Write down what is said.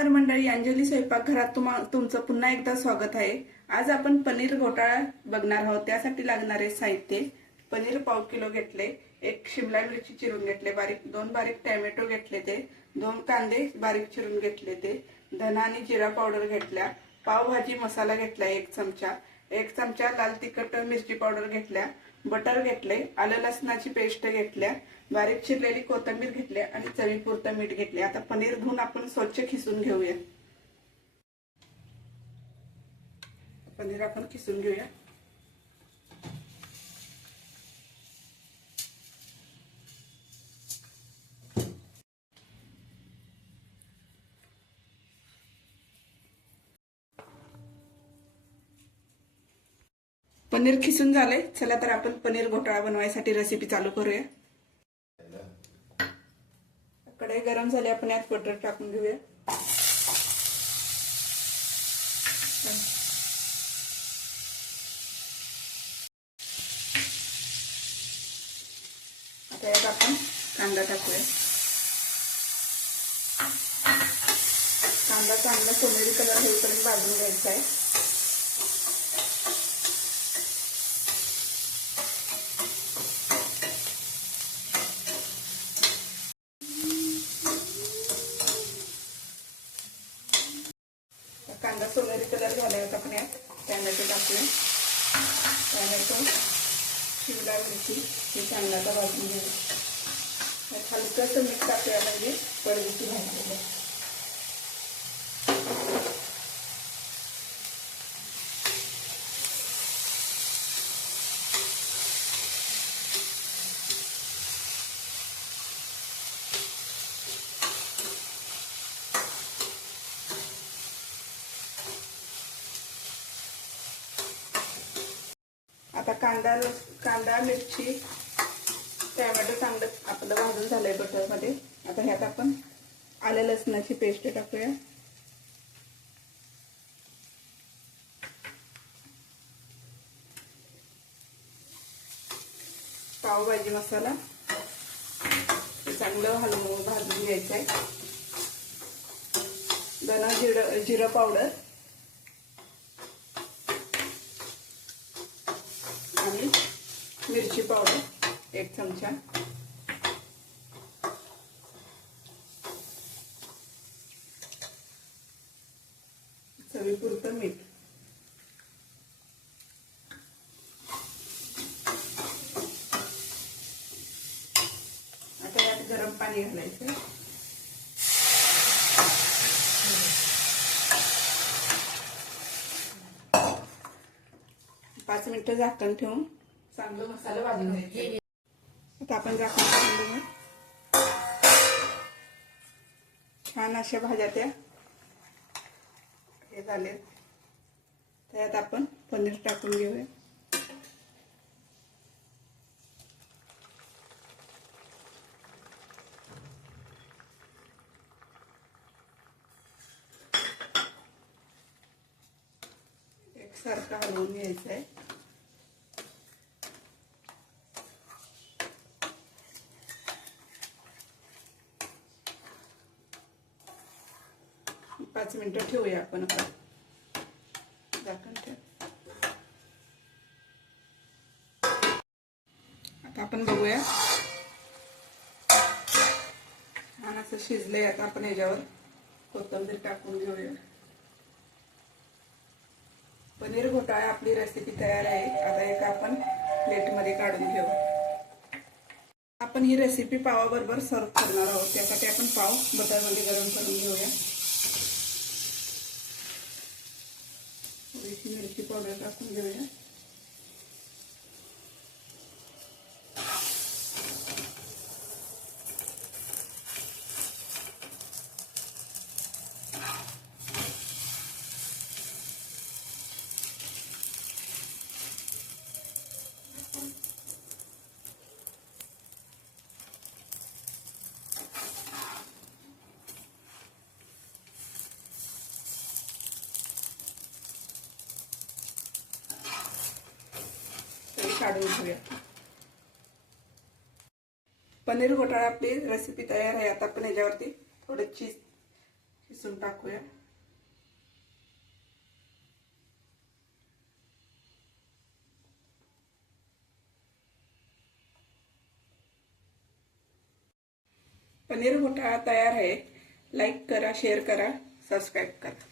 नमस्कार मंडळी, अंजली स्वयंपाकघरात तुमचं पुन्हा एकदा स्वागत आहे। आज आपण पनीर घोटाळा बघणार आहोत। त्यासाठी लागणारे साहित्य: पनीर पाव किलो घेतले, एक शिमला मिरची चिरून घेतले बारीक, 2 बारीक टोमॅटो घेतले ते, 2 कांदे बारीक चिरून घेतले ते, धना आणि जिरा पावडर घेतल्या, पावभाजी मसाला घेतला 1 चमचा, 1 चमचा लाल तिखट मिरची पावडर घेतल्या, बटर घेतले, आलं लसणाची पेस्ट घेतल्या, बारीक चिरलेली कोथिंबीर घेतली आणि चवीपुरतं मीठ घेतले। आता पनीर धुवून आपण स्वच्छ खिसून घेऊया। पनीर आपण खिसून घेऊया। पनीर खिसून झाले। चला तर आपण पनीर घोटाळा बनवायसाठी रेसिपी चालू करूया। कढई गरम झाली, आपण यात बटर टाकून घेऊया। आता यात आपण कांदा टाकूया। कांदा चांगला सोनेरी कलर होईपर्यंत भाजून घ्यायचा आहे। कांदा सोनेरी कलर झाल्यावर आपण यात टोमॅटो टाकूया। टोमॅटो, शिमला मिरची हे चांगला भाजून घेऊया। हलकंसं मीठ टाकूया म्हणजे परडीची भाजी। आता कांदा मिरची टोमॅटो चांगलं आपलं भाजून झालंय बटर मध्ये। आता ह्यात आपण आलं लसणाची पेस्ट टाकूया। पावभाजी मसाला चांगलं हलवून भाजून घ्यायचं आहे। धना जिरा पावडर आणि मिरची पावडर 1 चमचा, चवीपुरतं मीठ। आता यात गरम पाणी घालायचं। 5 मिनिटं झाकण ठेवून चांगलं मसाला भाजून घ्यायचा। आता आपण झाकण काढून छान अशा भाज्या त्या हे झाले। त्यात आपण पनीर टाकून घेऊया। एकसारखं हलवून घ्यायचं आहे। पाच मिनिटं ठेवूया आपण झाकण ठेव। आता आपण बघूया छान असं शिजलंय। आता आपण याच्यावर कोथिंबीर टाकून घेऊया। पनीर घोटाळा आपली रेसिपी तयार आहे। आता एक आपण प्लेट मध्ये काढून घेऊ। आपण ही रेसिपी पावाबरोबर सर्व करणार आहोत। त्यासाठी आपण पाव बटर मध्ये गरम करून घेऊया। थोडीशी मिरची पावडर टाकून घेऊया। काढून घेऊया। पनीर घोटाळा आपली रेसिपी तयार आहे। आता आपण याच्यावरती थोडं चीज किसून टाकूया. पनीर घोटाळा तयार आहे. लाईक करा, शेअर करा, सबस्क्राईब करा.